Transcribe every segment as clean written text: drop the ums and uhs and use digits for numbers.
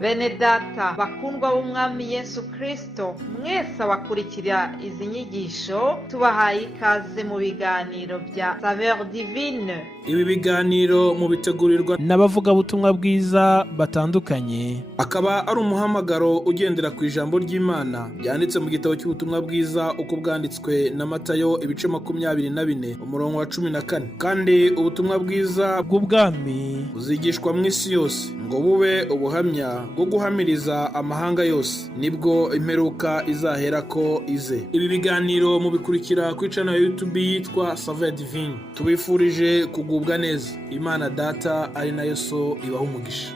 Bene data bakundwa b'umwami Yesu Kristo, mwese abakurikira izi nyigisho tubahaye ikaze mu biganiro bya Saveur Divine. Ibi biganiro mu bitegurirwa n'abavugabutumwa bwiza batandukanye, akaba ari umuhamagaro ugendera ku ijambo ry'Imana byanditse mu gitabo cy'ubutumwa bwiza uko bwanditswe na Matayo ibice 24 umurongo wa 14. Kandi ubutumwa bwiza bw'ubwami buzigishwa mu isi yose ngo bube ubuhamya bwo guhamiriza amahanga yose, nibwo imperuka izahera ko ize. Ibi biganiro mubikurikira ku channel ya YouTube yitwa Saveur Divine. Tubifurije kugubwa neza. Imana Data ari nayo So ibaha umugisha.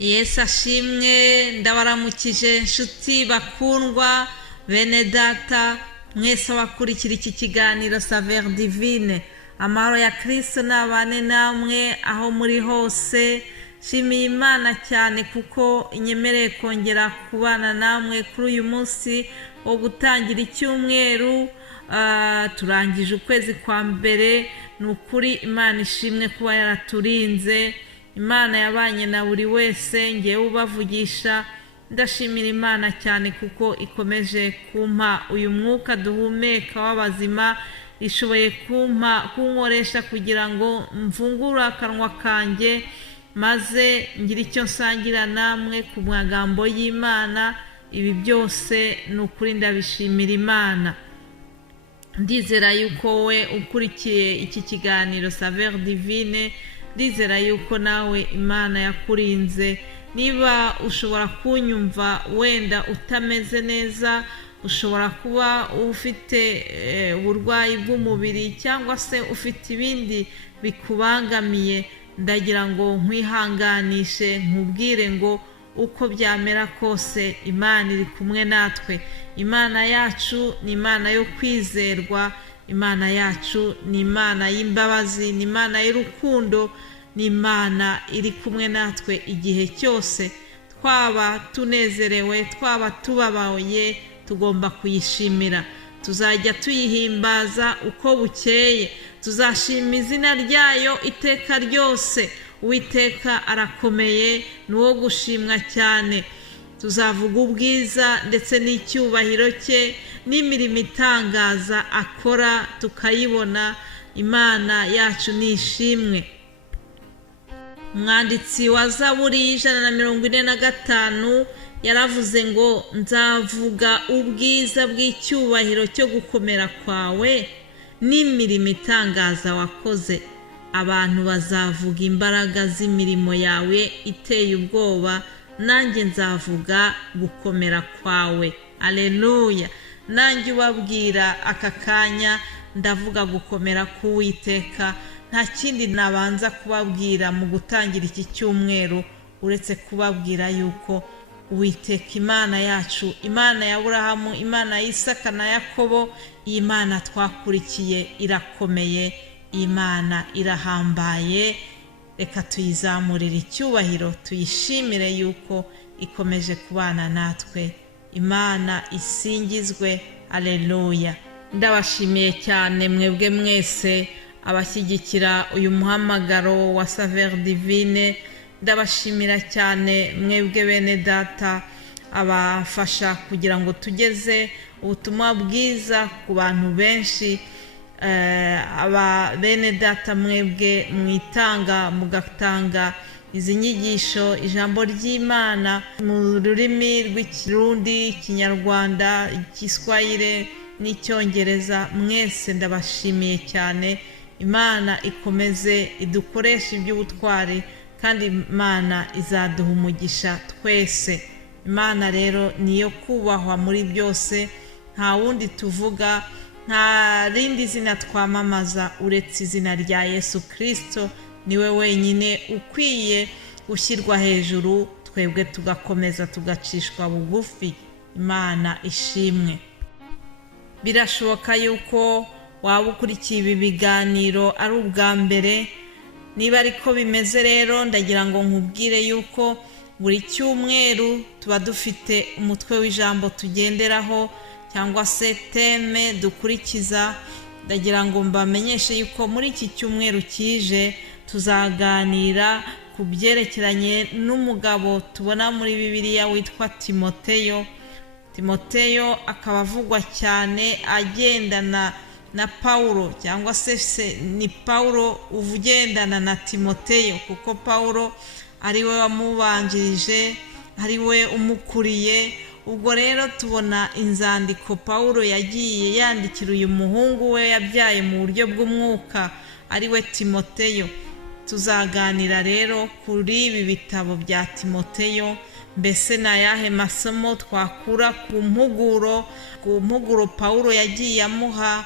Yesu ashimwe, ndabaramukije inshuti bakundwa bene data mwese abakurikira iki kiganiro Saveur Divine. Amahoro ya Kristo nabane namwe aho muri hose. Shimiye Imana cyane kuko inyemereye kongera kubana namwe kuri uyu munsi wo gutangira icyumweru. Turangije ukwezi kwa mbere. Nukuri Imana ishimwe kuba yaraturinze. Imana yabanye na buri wese, ngewe ubavugisha. Ndashimira Imana cyane kuko ikomeje kumpa uyu mwuka duhumeka w'abazima, ishoboye kunkoresha kugira ngo mvungure akanwa kanjye maze ngira icyo nsangira namwe ku magambo y'Imana. Ibi byose ni ukuri ndabishimira Imana. Ndizera yuko we ukurikiye iki kiganiro Saveur Divine, ndizera yuko nawe Imana yakurinze. Niba ushobora kunyumva wenda utameze neza, ushobora kuba ufite uburwayi bw'umubiri cyangwa se ufite ibindi bikubangamiye, ndagira ngo nkwihanganishe, nkubwire ngo uko byamera kose Imana iri kumwe natwe. Imana yacu ni Imana yo kwizerwa, Imana yacu ni Imana y'imbabazi, ni Imana y'urukundo, ni Imana iri kumwe natwe igihe cyose. Twaba tunezerewe, twaba tubabaye, tugomba kuyishimira. Tuzajya tuyihimbaza uko bukeye, tuzashima izina ryayo iteka ryose. Uwiteka arakomeye, ni uwo gushimwa cyane. Tuzavuga ubwiza ndetse n'icyubahiro cye n'imirimo itangaza akora tukayibona. Imana yacu ni ishimwe. Umwanditsi wa Zaburi 145 yaravuze ngo nzavuga ubwiza bw'icyubahiro cyo gukomera kwawe n'imirimo itangaza wakoze. Abantu bazavuga imbaraga z'imirimo yawe iteye ubwoba, nanjye nzavuga gukomera kwawe. Aleluya. Nanjye ubabwira aka kanya ndavuga gukomera k'Uwiteka. Nta kindi nabanza kubabwira mu gutangira iki cyumweru uretse kubabwira yuko Uwiteka Imana yacu, Imana ya Aburahamu, Imana ya Isaka na Yakobo, iyi Mana twakurikiye irakomeye, Imana irahambaye. Reka tuyizamurire icyubahiro, tuyishimire yuko ikomeje kubana natwe. Imana isingizwe. Aleluya. Ndabashimiye cyane mwebwe mwese abashyigikira uyu muhamagaro wa Saveur Divine. Ndabashimira cyane mwebwe bene data abafasha kugira ngo tugeze ubutumwa bwiza ku bantu benshi. Aba bene data mwebwe mwitanga mugatanga izi nyigisho, ijambo ry'Imana mu rurimi rw'Ikirundi, Ikinyarwanda, Igiswahili n'Icyongereza. Mwese ndabashimiye cyane. Imana ikomeze idukoresha iby'ubutwari kandi Imana izaduha umugisha twese. Imana rero niyo kubahwa muri byose, nta wundi tuvuga, nta rindi zina twamamaza uretse izina rya Yesu Kristo. Niwe wenyine ukwiye gushyirwa hejuru, twebwe tugakomeza tugacishwa bugufi. Imana ishimwe. Birashoboka yuko waba ukurikiye ibi biganiro ari ubwa mbere. Niba ariko bimeze rero, ndagira ngo nkubwire yuko buri cyumweru tuba dufite umutwe w'ijambo tugenderaho cyangwa se teme dukurikiza. Ndagira ngo mbamenyeshe yuko muri iki cyumweru kije tuzaganira ku byerekeranye n'umugabo tubona muri Bibiliya witwa Timoteyo. Timoteyo akaba avugwa cyane agendana na Paulo, cyangwa se ni Paulo ugendana na Timoteyo, kuko Paulo ari we wamubanjirije, ari we umukuriye. Ubwo rero tubona inzandiko Paulo yagiye yandikira uyu muhungu we yabyaye mu buryo bw'umwuka ari we Timoteyo. Tuzaganira rero kuri ibi bitabo bya Timoteyo, mbese na yahe masomo twakura ku mpuguro Paulo yagiye amuha,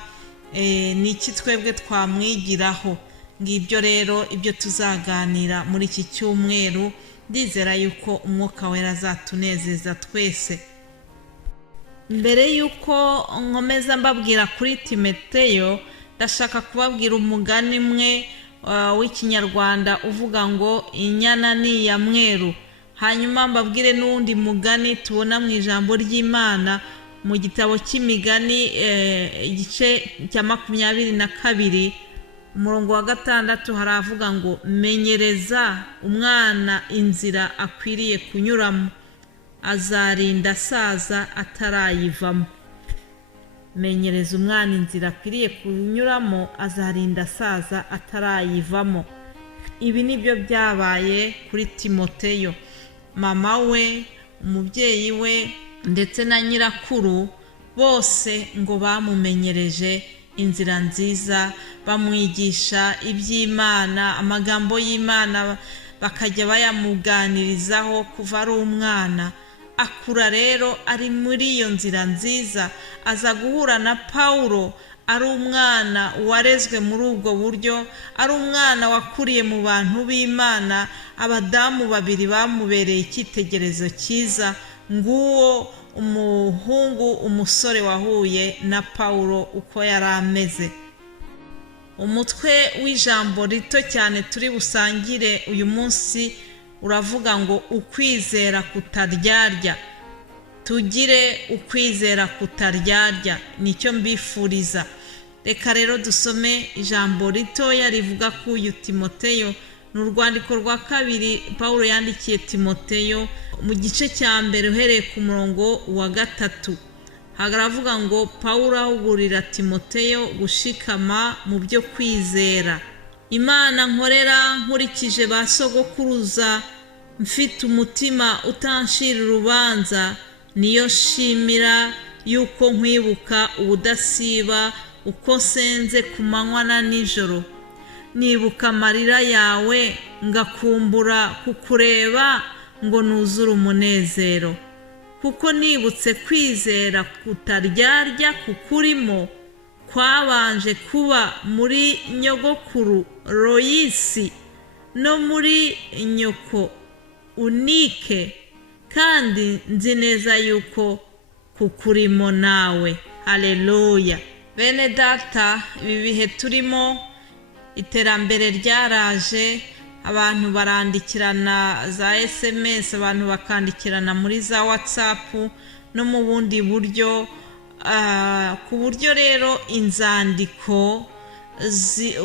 niki twebwe twamwigiraho. Ngibyo rero ibyo tuzaganira muri iki cyumweru. Ndizera yuko umwuka wera azatunezeza twese. Mbere yuko nkomeza mbabwira kuri Timoteyo, ndashaka kubabwira umugani umwe w'ikinyarwanda uvuga ngo inyana ni iya mweru. Hanyuma mbabwire n'undi mugani tubona mu ijambo ry'Imana mu gitabo cy'imigani igice cya 22 umurongo wa 6 haravuga ngo menyereza umwana inzira akwiriye kunyuramo, azarinda asaza atarayivamo. Menyereza umwana inzira akwiriye kunyuramo, azarinda asaza atarayivamo. Ibi nibyo byabaye kuri Timoteyo. Mama we, umubyeyi we ndetse na nyirakuru bose ngo bamumenyereje inzira nziza, bamwigisha iby'Imana, amagambo y'Imana bakajya bayamuganirizaho kuva ari umwana. Akura rero ari muri iyo nzira nziza, aza guhura na Paulo ari umwana warezwe muri ubwo buryo, ari umwana wakuriye mu bantu b'Imana. Abadamu babiri bamubereye icyitegererezo cyiza. Nguwo umuhungu, umusore wahuye na Paulo uko yari ameze. Umutwe w'ijambo rito cyane turi busangire uyu munsi uravuga ngo ukwizera kutaryarya. Tugire ukwizera kutaryarya, nicyo mbifuriza. Reka rero dusome ijambo ritoya rivuga ku uyu Timoteyo. Ni urwandiko rwa 2 Paulo yandikiye Timoteyo mu gice cya mbere uhereye ku murongo wa 3. Haravuga ngo Paulo ahugurira Timoteyo gushikama mu byo kwizera. Imana nkorera nkurikije ba sogokuruza, mfite umutima utanshira urubanza, niyo shimira yuko nkwibuka ubudasiba uko senze ku manywa na nijoro. Nibuka amarira yawe ngakumbura kukureba ngo nuzure umunezero, kuko nibutse kwizera kutaryarya kukurimo kwabanje kuba muri nyogokuru Loyisi no muri nyoko Unike, kandi nzi neza yuko kukurimo nawe. Haleluya. Bene data, ibi bihe turimo iterambere ryaraje, abantu barandikirana za SMS, abantu bakandikirana muri za WhatsApp no mu bundi buryo, ku buryo rero inzandiko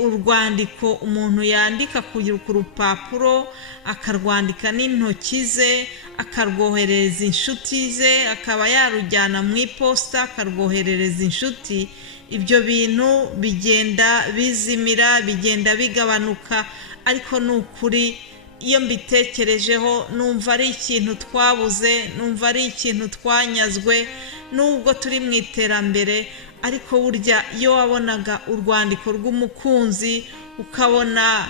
urwandiko umuntu yandika ku rupapuro akarwandika n'intoki ze, akarwohereza inshuti ze, akaba yarujyana mu iposita akarwoherereza inshuti. Ibyo bintu bigenda bizimira, bigenda bigabanuka, ariko ni ukuri iyo mbitekerejeho numva ari ikintu twabuze, numva ari ikintu twanyazwe. Nubwo turi mu iterambere, ariko burya iyo wabonaga urwandiko rw'umukunzi, ukabona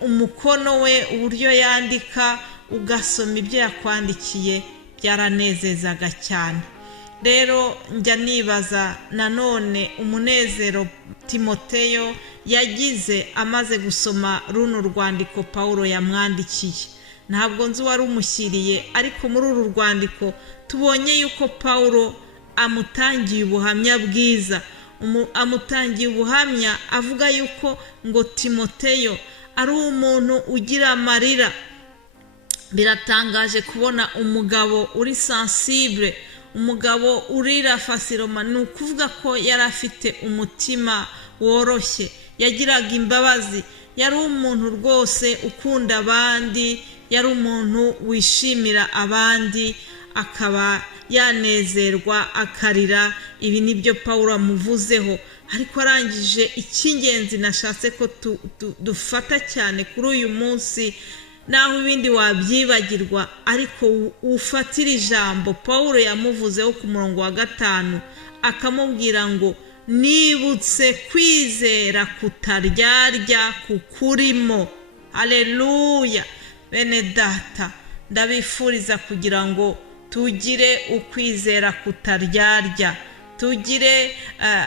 umukono we uburyo yandika, ugasoma ibyo yakwandikiye, byaranezezaga cyane. Rero njya nibaza nanone umunezero Timoteyo yagize amaze gusoma runo rwandiko Paulo yamwandikiye. Ntabwo nzi wari umushyiriye, ariko muri uru rwandiko tubonye yuko Paulo amutangiye ubuhamya bwiza, amutangiye ubuhamya avuga yuko ngo Timoteyo ari umuntu ugira amarira. Biratangaje kubona umugabo uri sensible, umugabo urira fasiroma ni ukuvuga ko yari afite umutima woroshye, yagiraga imbabazi, yari umuntu rwose ukunda abandi, yari umuntu wishimira abandi, akaba yanezerwa akarira. Ibi nibyo Pawulo amuvuzeho. Ariko arangije, icy'ingenzi nashatse ko dufata cyane kuri uyu munsi, naho ibindi wabyibagirwa, ariko ufatira ijambo Pawulo yamuvuzeho ku murongo wa 5, akamubwira ngo nibutse kwizera kutaryarya kukurimo. Haleluya! Bene data, ndabifuriza kugira ngo tugire ukwizera kutaryarya, tugire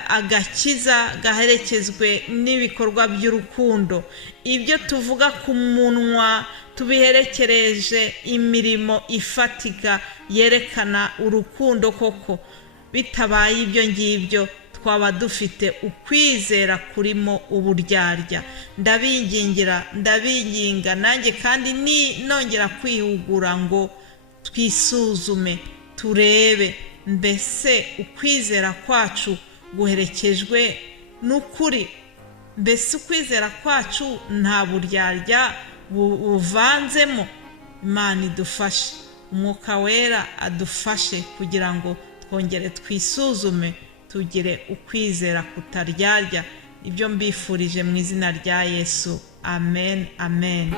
agakiza gaherekezwe n'ibikorwa by'urukundo. Ibyo tuvuga ku munwa tubiherekereje imirimo ifatika yerekana urukundo koko. Bitabaye ibyo ngibyo, twaba dufite ukwizera kurimo uburyarya. Ndabinginga nanjye kandi nongera kwihugura ngo twisuzume, turebe mbese ukwizera kwacu guherekejwe n'ukuri. Mbese ukwizera kwacu nta buryarya buvanzemo. Imana idufashe, Umwuka Wera adufashe kugira ngo twongere twisuzume, tugire ukwizera kutaryarya. Ibyo mbifurije mu izina rya Yesu. Amen, amen.